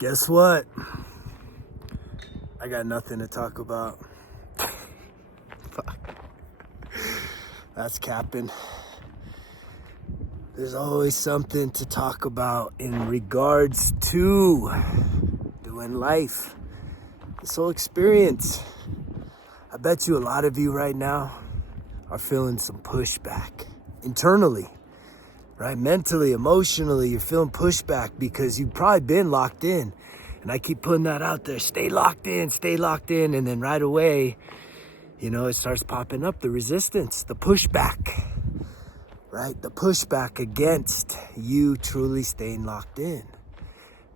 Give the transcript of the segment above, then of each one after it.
Guess what? I got nothing to talk about. Fuck. That's capping. There's always something to talk about in regards to doing life. This whole experience. I bet you a lot of you right now are feeling some pushback internally, right? Mentally, emotionally, you're feeling pushback because you've probably been locked in. And I keep putting that out there, stay locked in. And then right away, it starts popping up, the resistance, the pushback, right? The pushback against you truly staying locked in.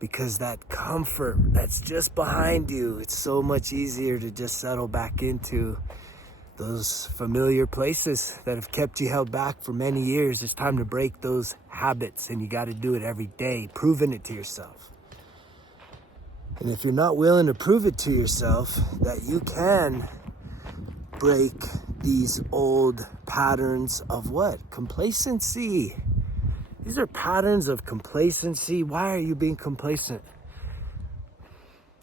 Because that comfort that's just behind you, it's so much easier to just settle back into those familiar places that have kept you held back for many years. It's time to break those habits, and you got to do it every day, proving it to yourself. And if you're not willing to prove it to yourself that you can break these old patterns of what? Complacency. These are patterns of complacency. Why are you being complacent?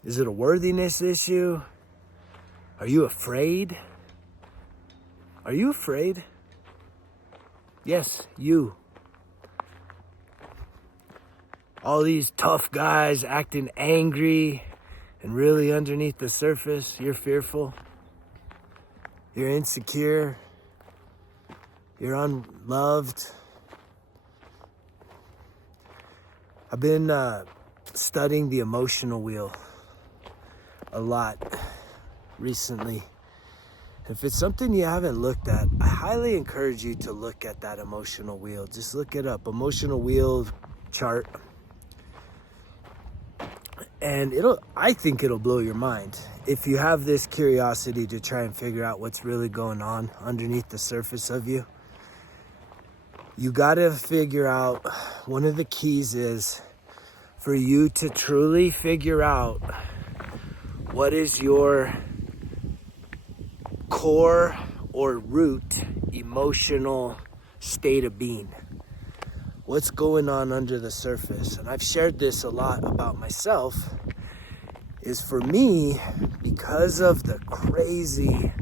Is it a worthiness issue? Are you afraid? Are you afraid? Yes, you. All these tough guys acting angry, and really underneath the surface, you're fearful. You're insecure. You're unloved. I've been studying the emotional wheel a lot recently. If it's something you haven't looked at, I highly encourage you to look at that emotional wheel. Just look it up, emotional wheel chart. And I think it'll blow your mind. If you have this curiosity to try and figure out what's really going on underneath the surface of you, you gotta figure out, one of the keys is for you to truly figure out what is your core or root emotional state of being. What's going on under the surface? And I've shared this a lot about myself, is for me, because of the crazy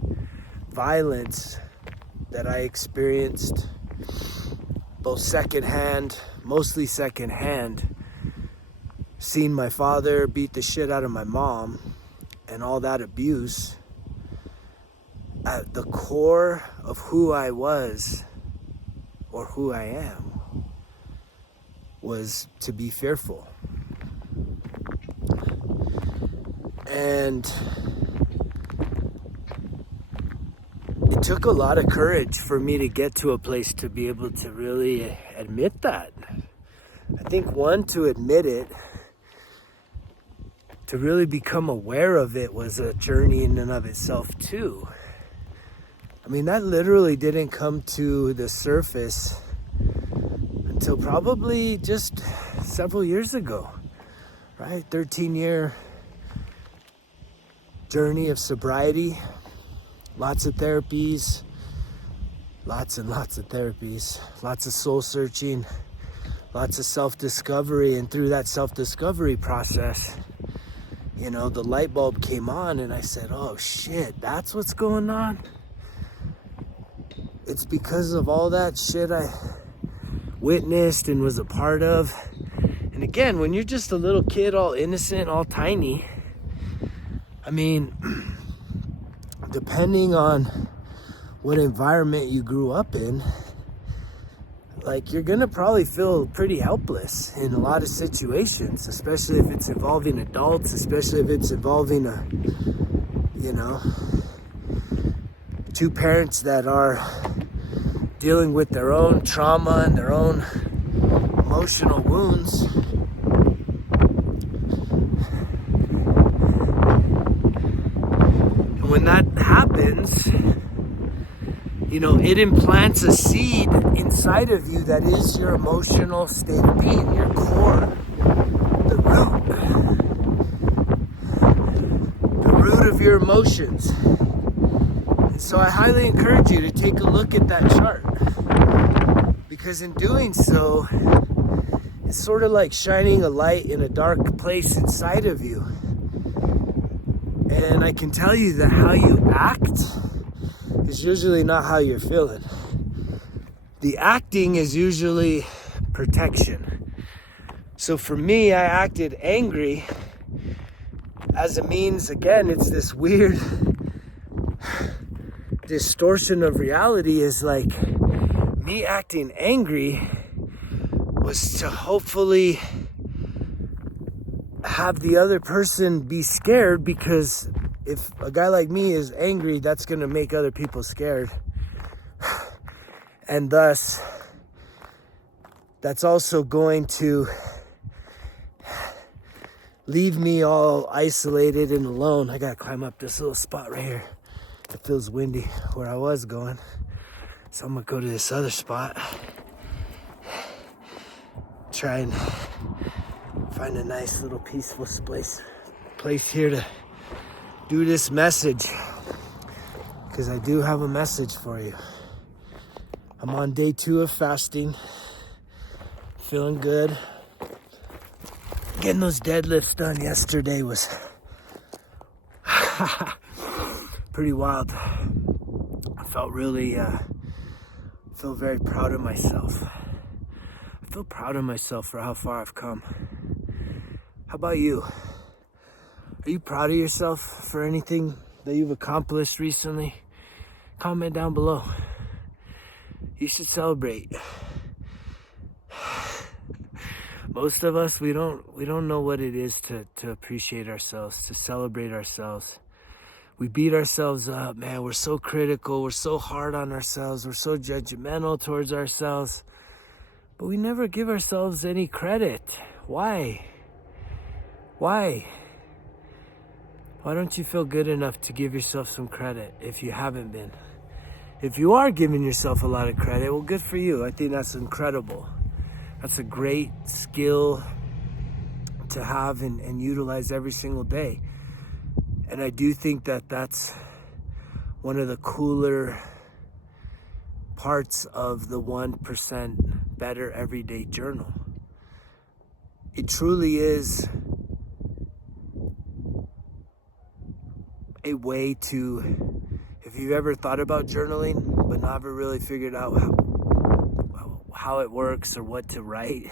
violence that I experienced, both secondhand, mostly secondhand, seeing my father beat the shit out of my mom and all that abuse, at the core of who I was, or who I am, was to be fearful. And it took a lot of courage for me to get to a place to be able to really admit that. I think to admit it, to really become aware of it, was a journey in and of itself too. I mean, that literally didn't come to the surface until probably just several years ago, right? 13-year journey of sobriety, lots of therapies, lots and lots of therapies, lots of soul searching, lots of self-discovery. And through that self-discovery process, the light bulb came on, and I said, oh shit, that's what's going on? It's because of all that shit I witnessed and was a part of. And again, when you're just a little kid, all innocent, all tiny, I mean, depending on what environment you grew up in, like, you're gonna probably feel pretty helpless in a lot of situations, especially if it's involving adults, especially if it's involving two parents that are dealing with their own trauma and their own emotional wounds. And when that happens, it implants a seed inside of you that is your emotional state of being, your core, the root of your emotions. So I highly encourage you to take a look at that chart, because in doing so, it's sort of like shining a light in a dark place inside of you. And I can tell you that how you act is usually not how you're feeling. The acting is usually protection. So for me, I acted angry as a means, again, it's this weird distortion of reality, is like me acting angry was to hopefully have the other person be scared, because if a guy like me is angry, that's going to make other people scared. And thus, that's also going to leave me all isolated and alone. I gotta climb up this little spot right here. It feels windy where I was going. So I'm gonna go to this other spot. Try and find a nice little peaceful place here to do this message. Because I do have a message for you. I'm on day 2 of fasting. Feeling good. Getting those deadlifts done yesterday was pretty wild. I felt really, feel very proud of myself. I feel proud of myself for how far I've come. How about you? Are you proud of yourself for anything that you've accomplished recently? Comment down below. You should celebrate. Most of us, we don't know what it is to appreciate ourselves, to celebrate ourselves. We beat ourselves up, man. We're so critical. We're so hard on ourselves. We're so judgmental towards ourselves. But we never give ourselves any credit. Why? Why? Why don't you feel good enough to give yourself some credit if you haven't been? If you are giving yourself a lot of credit, well, good for you. I think that's incredible. That's a great skill to have and utilize every single day. And I do think that that's one of the cooler parts of the 1% Better Everyday Journal. It truly is a way to, if you've ever thought about journaling but never really figured out how it works or what to write,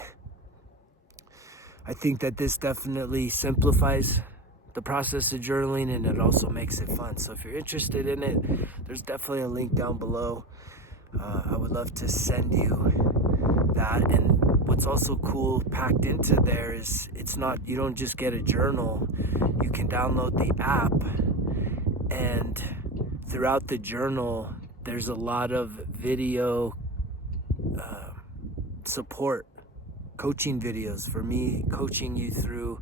I think that this definitely simplifies the process of journaling, and it also makes it fun. So if you're interested in it, there's definitely a link down below. I would love to send you that. And what's also cool packed into there is it's not, you don't just get a journal. You can download the app, and throughout the journal there's a lot of video support, coaching videos for me, coaching you through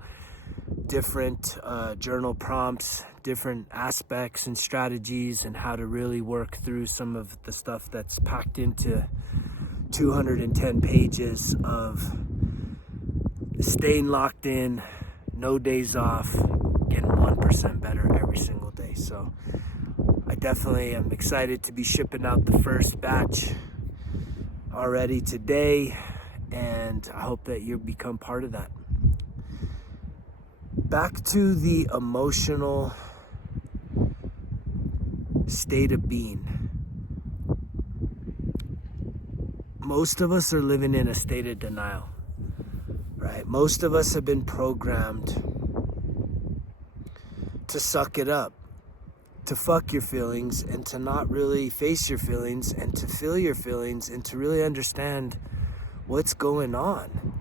different journal prompts, different aspects and strategies, and how to really work through some of the stuff that's packed into 210 pages of staying locked in, no days off, getting 1% better every single day. So I definitely am excited to be shipping out the first batch already today, and I hope that you become part of that. Back to the emotional state of being. Most of us are living in a state of denial, right? Most of us have been programmed to suck it up, to fuck your feelings, and to not really face your feelings, and to feel your feelings, and to really understand what's going on.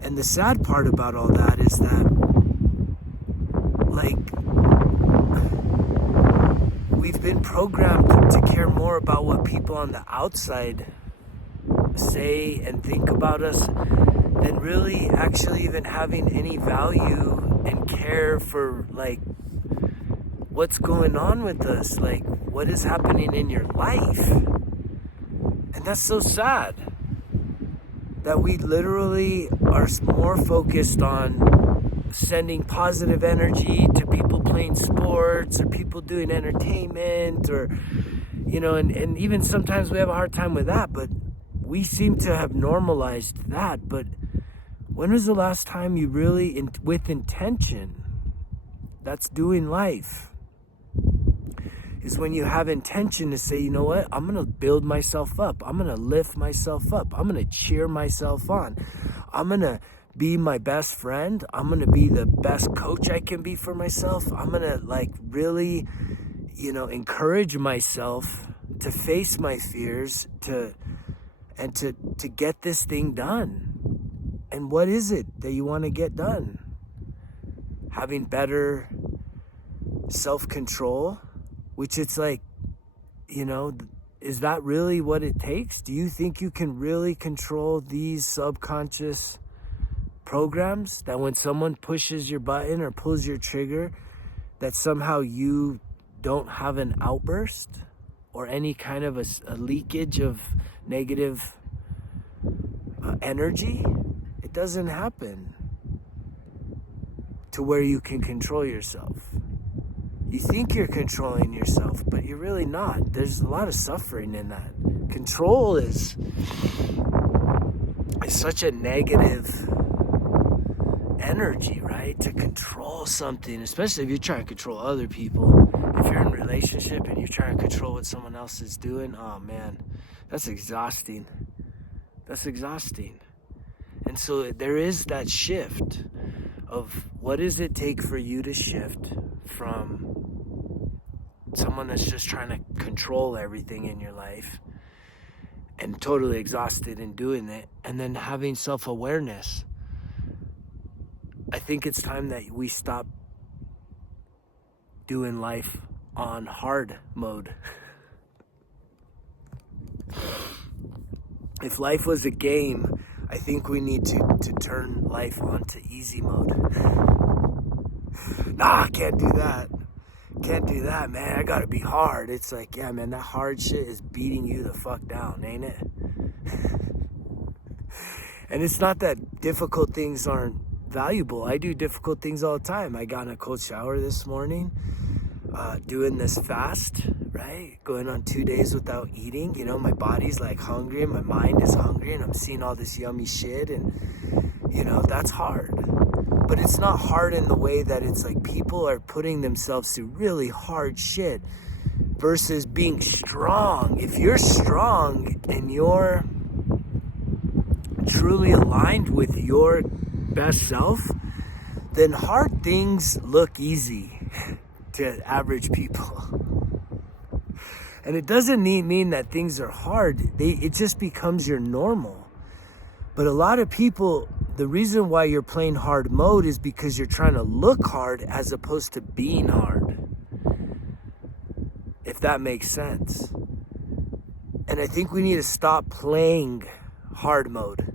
And the sad part about all that is that, like, we've been programmed to care more about what people on the outside say and think about us than really actually even having any value and care for, like, what's going on with us, like what is happening in your life. And that's so sad that we literally are more focused on sending positive energy to people playing sports or people doing entertainment, or, you know, and even sometimes we have a hard time with that, but we seem to have normalized that. But When was the last time you really, with intention, that's doing life, is when you have intention to say, you know what, I'm going to build myself up. I'm going to lift myself up. I'm going to cheer myself on. I'm going to be my best friend. I'm going to be the best coach I can be for myself. I'm going to really, encourage myself to face my fears, to get this thing done. And what is it that you want to get done? Having better self-control, which it's like, is that really what it takes? Do you think you can really control these subconscious programs, that when someone pushes your button or pulls your trigger, that somehow you don't have an outburst or any kind of a leakage of negative energy? It doesn't happen to where you can control yourself. You think you're controlling yourself, but you're really not. There's a lot of suffering in that. Control is such a negative energy, right? To control something, especially if you're trying to control other people. If you're in a relationship and you're trying to control what someone else is doing, oh man, that's exhausting. That's exhausting. And so there is that shift of what does it take for you to shift from someone that's just trying to control everything in your life and totally exhausted in doing it, and then having self-awareness. I think it's time that we stop doing life on hard mode. If life was a game, I think we need to turn life onto easy mode. Nah, can't do that. Can't do that, man. I gotta be hard. It's like, yeah, man, that hard shit is beating you the fuck down, ain't it? And it's not that difficult things aren't valuable. I do difficult things all the time. I got in a cold shower this morning, doing this fast, right? Going on 2 days without eating. My body's like hungry and my mind is hungry and I'm seeing all this yummy shit, and that's hard. But it's not hard in the way that it's like people are putting themselves through really hard shit versus being strong. If you're strong and you're truly aligned with your best self, then hard things look easy to average people. And it doesn't mean that things are hard. It just becomes your normal. But a lot of people, the reason why you're playing hard mode is because you're trying to look hard as opposed to being hard. If that makes sense. And I think we need to stop playing hard mode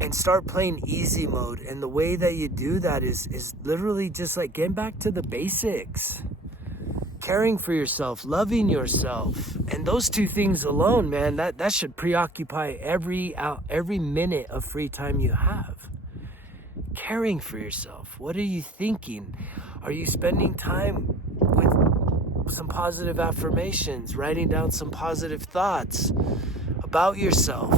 and start playing easy mode. And the way that you do that is literally just like getting back to the basics. Caring for yourself, loving yourself. And those two things alone, man, that should preoccupy every minute of free time you have. Caring for yourself. What are you thinking? Are you spending time with some positive affirmations, writing down some positive thoughts about yourself,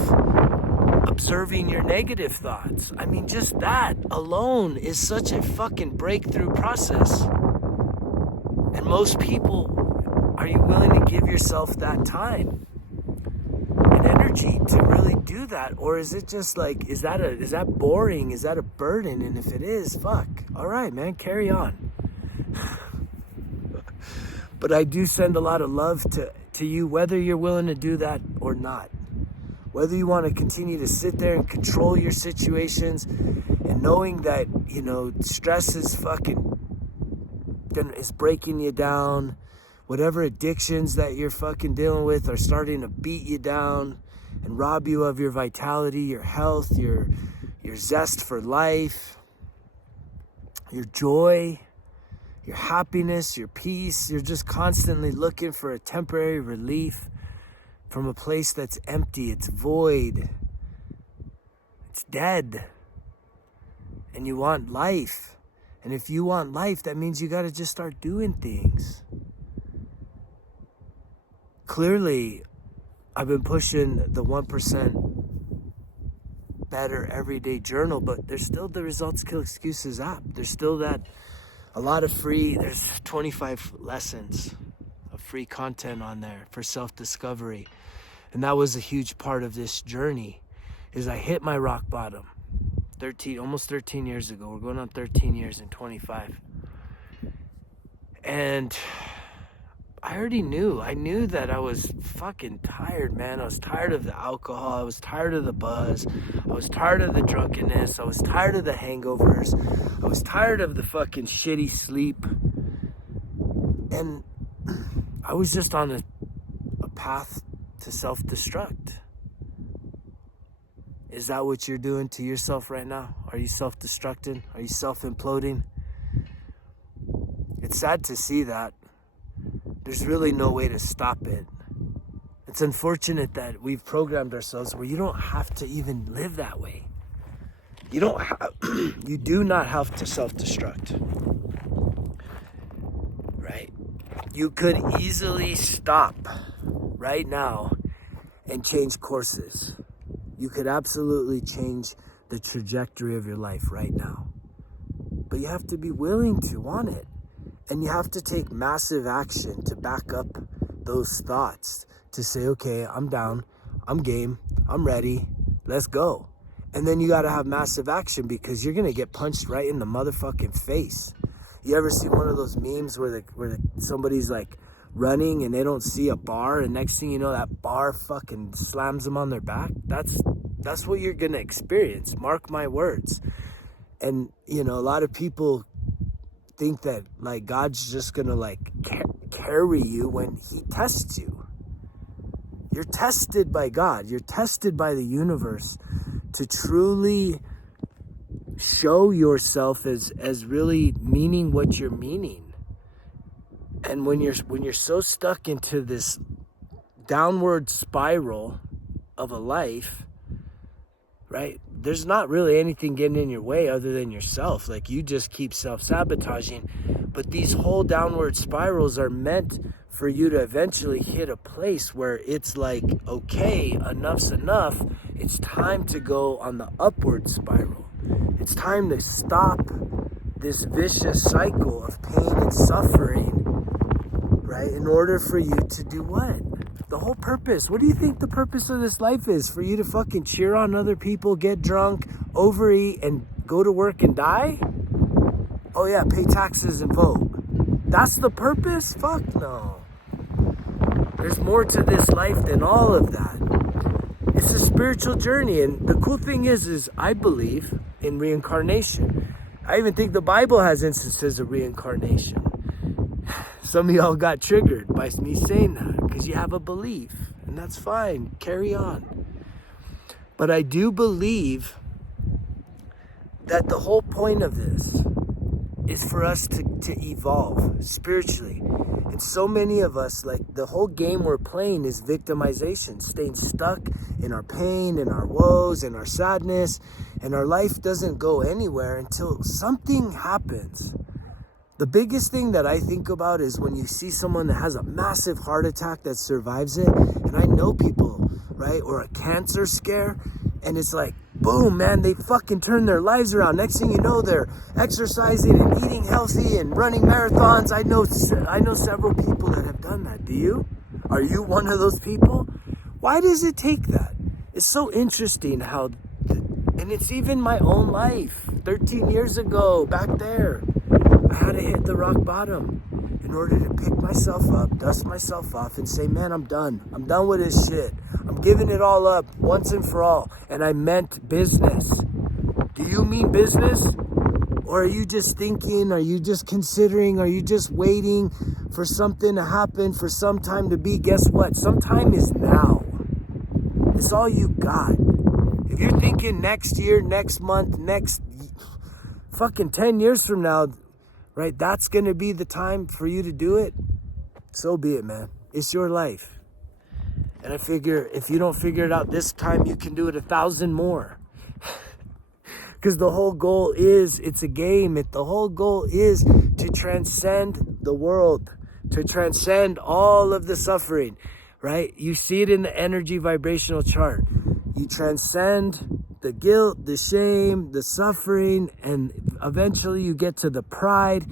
observing your negative thoughts? I mean, just that alone is such a fucking breakthrough process. And most people, are you willing to give yourself that time and energy to really do that? Or is it just like, is that boring? Is that a burden? And if it is, fuck. All right, man, carry on. But I do send a lot of love to you, whether you're willing to do that or not. Whether you want to continue to sit there and control your situations and knowing that, stress is is breaking you down. Whatever addictions that you're fucking dealing with are starting to beat you down and rob you of your vitality, your health, your zest for life, your joy, your happiness, your peace. You're just constantly looking for a temporary relief from a place that's empty, it's void, it's dead, and you want life. And if you want life, that means you got to just start doing things. Clearly, I've been pushing the 1% better everyday journal, but there's still the Results Kill Excuses app. There's still a lot of there's 25 lessons of free content on there for self-discovery. And that was a huge part of this journey, is I hit my rock bottom almost 13 years ago. We're going on 13 years in 25. And I already knew. I knew that I was fucking tired, man. I was tired of the alcohol. I was tired of the buzz. I was tired of the drunkenness. I was tired of the hangovers. I was tired of the fucking shitty sleep. And I was just on a path to self-destruct. Is that what you're doing to yourself right now? Are you self-destructing? Are you self-imploding? It's sad to see that. There's really no way to stop it. It's unfortunate that we've programmed ourselves where you don't have to even live that way. You do not have to self-destruct. Right? You could easily stop right now and change courses. You could absolutely change the trajectory of your life right now. But you have to be willing to want it. And you have to take massive action to back up those thoughts, to say, okay, I'm down, I'm game, I'm ready, let's go. And then you gotta have massive action, because you're gonna get punched right in the motherfucking face. You ever see one of those memes where somebody's like running and they don't see a bar, and next thing you know, that bar fucking slams them on their back? That's what you're gonna experience, mark my words. And you know, a lot of people think that like God's just gonna like carry you when he tests you. You're tested by God. You're tested by the universe to truly show yourself as really meaning what you're meaning. And when you're so stuck into this downward spiral of a life, right? There's not really anything getting in your way other than yourself. Like, you just keep self-sabotaging. But these whole downward spirals are meant for you to eventually hit a place where it's like, okay, enough's enough. It's time to go on the upward spiral. It's time to stop this vicious cycle of pain and suffering, right? In order for you to do what? The whole purpose. What do you think the purpose of this life is? For you to fucking cheer on other people, get drunk, overeat, and go to work and die? Oh yeah, pay taxes and vote. That's the purpose? Fuck no. There's more to this life than all of that. It's a spiritual journey, and the cool thing is I believe in reincarnation. I even think the Bible has instances of reincarnation. Some of y'all got triggered by me saying that because you have a belief, and that's fine. Carry on. But I do believe that the whole point of this is for us to evolve spiritually. And so many of us, like, the whole game we're playing is victimization, staying stuck in our pain, in our woes, in our sadness, and our life doesn't go anywhere until something happens. The biggest thing that I think about is when you see someone that has a massive heart attack that survives it, and I know people, right, or a cancer scare, and it's like, boom, man, they fucking turn their lives around. Next thing you know, they're exercising and eating healthy and running marathons. I know several people that have done that. Do you? Are you one of those people? Why does it take that? It's so interesting how, and it's even my own life. 13 years ago, back there, I had to hit the rock bottom in order to pick myself up, dust myself off, and say, man, I'm done. I'm done with this shit. I'm giving it all up once and for all. And I meant business. Do you mean business? Or are you just thinking? Are you just considering? Are you just waiting for something to happen, for some time to be? Guess what? Some time is now. It's all you got. If you're thinking next year, next month, next fucking 10 years from now, right, that's going to be the time for you to do it, so be it, man. It's your life. And I figure if you don't figure it out this time, you can do it 1,000 more. Because the whole goal is, it's a game. The whole goal is to transcend the world, to transcend all of the suffering, right? You see it in the energy vibrational chart. You transcend the guilt, the shame, the suffering, and eventually you get to the pride.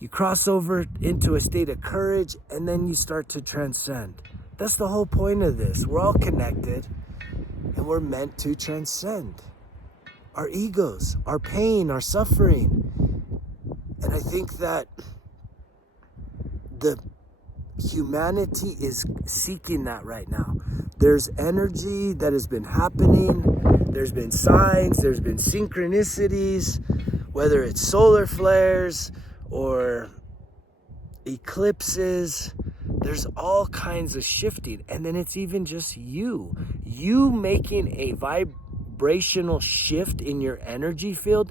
You cross over into a state of courage, and then you start to transcend. That's the whole point of this. We're all connected, and we're meant to transcend our egos, our pain, our suffering. And I think that the humanity is seeking that right now. There's energy that has been happening. There's been signs, there's been synchronicities, whether it's solar flares or eclipses. There's all kinds of shifting. And then it's even just you making a vibrational shift in your energy field.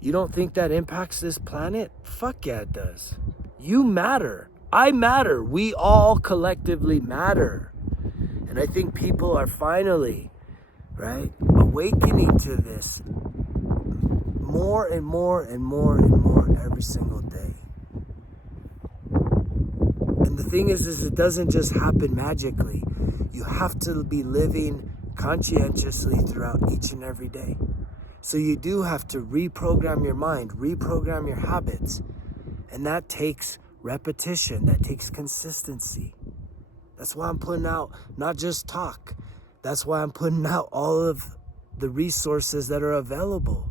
You don't think that impacts this planet? Fuck yeah, it does. You matter. I matter. We all collectively matter. And I think people are finally, right, awakening to this more and more and more and more every single day. And the thing is it doesn't just happen magically. You have to be living conscientiously throughout each and every day. So you do have to reprogram your mind, reprogram your habits. And that takes repetition, that takes consistency. That's why I'm putting out not just talk. That's why I'm putting out all of the resources that are available,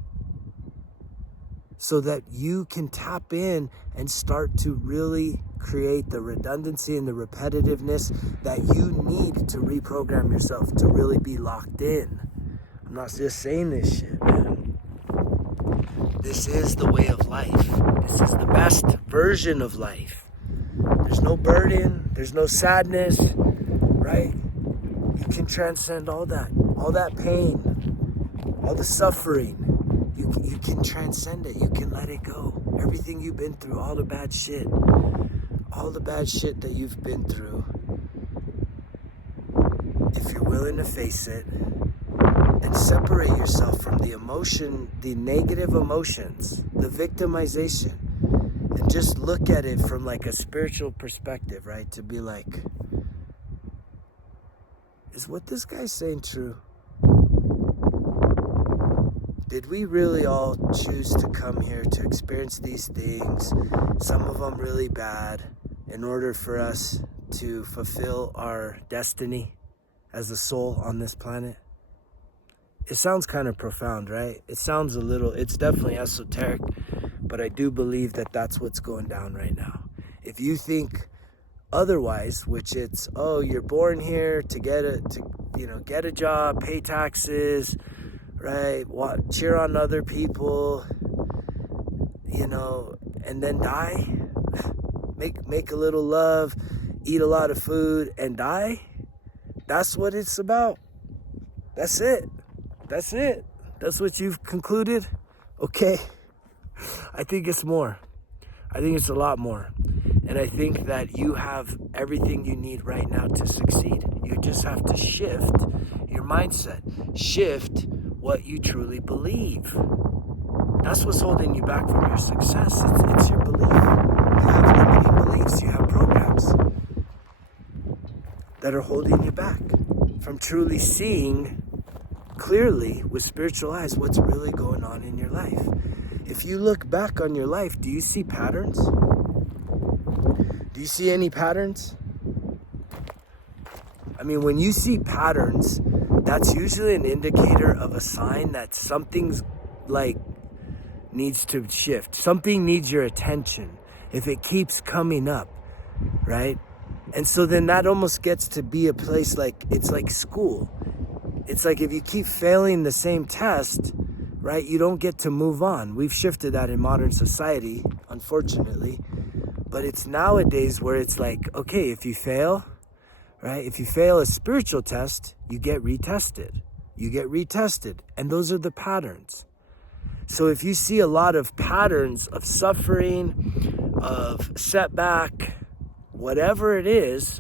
so that you can tap in and start to really create the redundancy and the repetitiveness that you need to reprogram yourself to really be locked in. I'm not just saying this shit, man. This is the way of life. This is the best version of life. There's no burden, there's no sadness, right? You can transcend all that pain, all the suffering. You can transcend it. You can let it go. Everything you've been through, all the bad shit that you've been through. If you're willing to face it and separate yourself from the emotion, the negative emotions, the victimization, and just look at it from like a spiritual perspective, right? To be like, is what this guy's saying true? Did we really all choose to come here to experience these things, some of them really bad, in order for us to fulfill our destiny as a soul on this planet? It sounds kind of profound, right? It's definitely esoteric, but I do believe that that's what's going down right now. If you think otherwise, which it's, oh, you're born here to get a job, pay taxes, right? Cheer on other people, and then die. Make a little love, eat a lot of food, and die. That's what it's about. That's it. That's what you've concluded? Okay. I think it's more. I think it's a lot more. And I think that you have everything you need right now to succeed. You just have to shift your mindset. Shift what you truly believe. That's what's holding you back from your success. It's your belief. You have limiting beliefs. You have programs that are holding you back from truly seeing clearly with spiritual eyes what's really going on in your life. If you look back on your life, do you see patterns? Do you see any patterns? I mean, when you see patterns, that's usually an indicator of a sign that something's needs to shift. Something needs your attention if it keeps coming up, right? And so then that almost gets to be a place it's like school. It's like if you keep failing the same test, right, you don't get to move on. We've shifted that in modern society, unfortunately. But it's nowadays where it's like, okay, if you fail, right, if you fail a spiritual test, you get retested. And those are the patterns. So if you see a lot of patterns of suffering, of setback, whatever it is,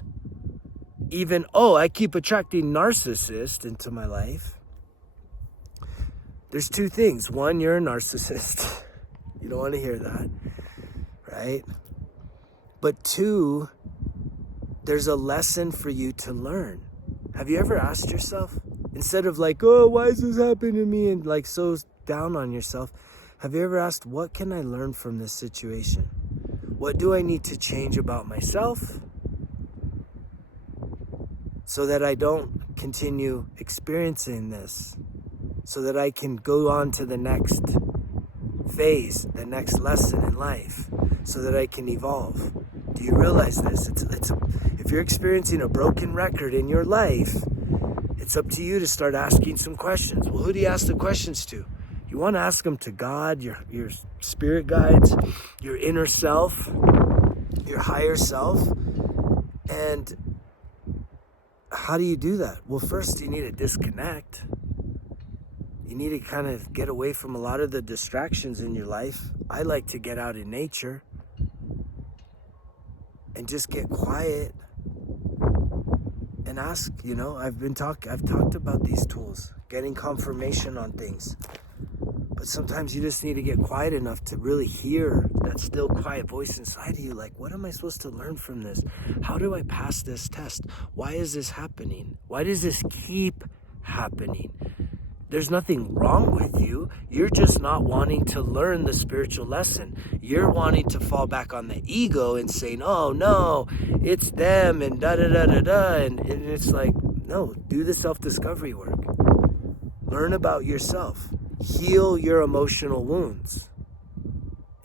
even, I keep attracting narcissists into my life. There's two things. One, you're a narcissist. You don't want to hear that, right? But two, there's a lesson for you to learn. Have you ever asked yourself, Instead of like, oh, why is this happening to me? And like so down on yourself. Have you ever asked, what can I learn from this situation? What do I need to change about myself so that I don't continue experiencing this? So that I can go on to the next phase, the next lesson in life, so that I can evolve. Do you realize this? If you're experiencing a broken record in your life, it's up to you to start asking some questions. Well, who do you ask the questions to? You want to ask them to God, your spirit guides, your inner self, your higher self. And how do you do that? Well, first you need to disconnect. You need to kind of get away from a lot of the distractions in your life. I like to get out in nature and just get quiet and ask, I've talked about these tools, getting confirmation on things. But sometimes you just need to get quiet enough to really hear that still quiet voice inside of you. Like, what am I supposed to learn from this? How do I pass this test? Why is this happening? Why does this keep happening? There's nothing wrong with you. You're just not wanting to learn the spiritual lesson. You're wanting to fall back on the ego and saying, oh no, it's them and da-da-da-da-da. And it's like, no, do the self-discovery work. Learn about yourself. Heal your emotional wounds.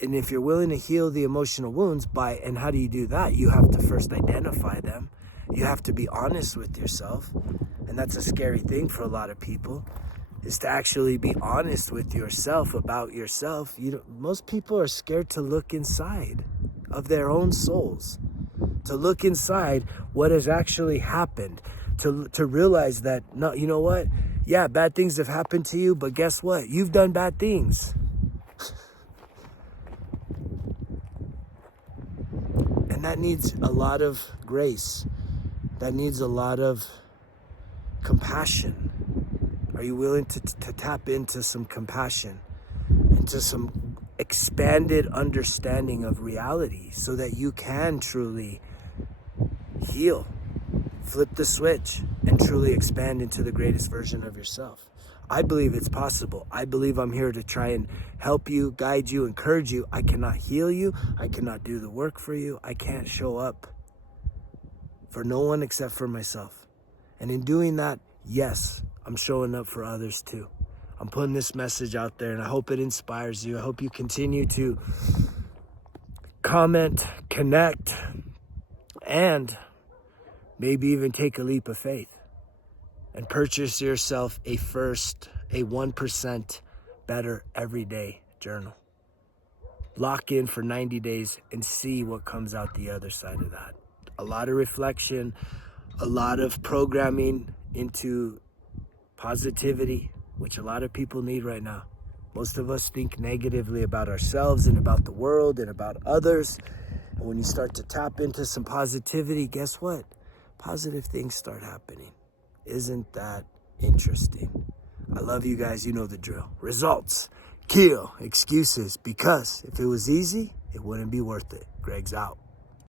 And if you're willing to heal the emotional wounds and how do you do that? You have to first identify them. You have to be honest with yourself. And that's a scary thing for a lot of people, is to actually be honest with yourself about yourself. Most people are scared to look inside of their own souls, to look inside what has actually happened, to realize that, no, you know what? Yeah, bad things have happened to you, but guess what? You've done bad things. And that needs a lot of grace. That needs a lot of compassion. Are you willing to tap into some compassion, into some expanded understanding of reality so that you can truly heal, flip the switch, and truly expand into the greatest version of yourself? I believe it's possible. I believe I'm here to try and help you, guide you, encourage you. I cannot heal you. I cannot do the work for you. I can't show up for no one except for myself. And in doing that, yes, I'm showing up for others too. I'm putting this message out there, and I hope it inspires you. I hope you continue to comment, connect, and maybe even take a leap of faith and purchase yourself a 1% better everyday journal. Lock in for 90 days and see what comes out the other side of that. A lot of reflection, a lot of programming into positivity, which a lot of people need right now. Most of us think negatively about ourselves and about the world and about others. And when you start to tap into some positivity, guess what? Positive things start happening. Isn't that interesting? I love you guys. You know the drill. Results kill excuses, because if it was easy, it wouldn't be worth it. Greg's out.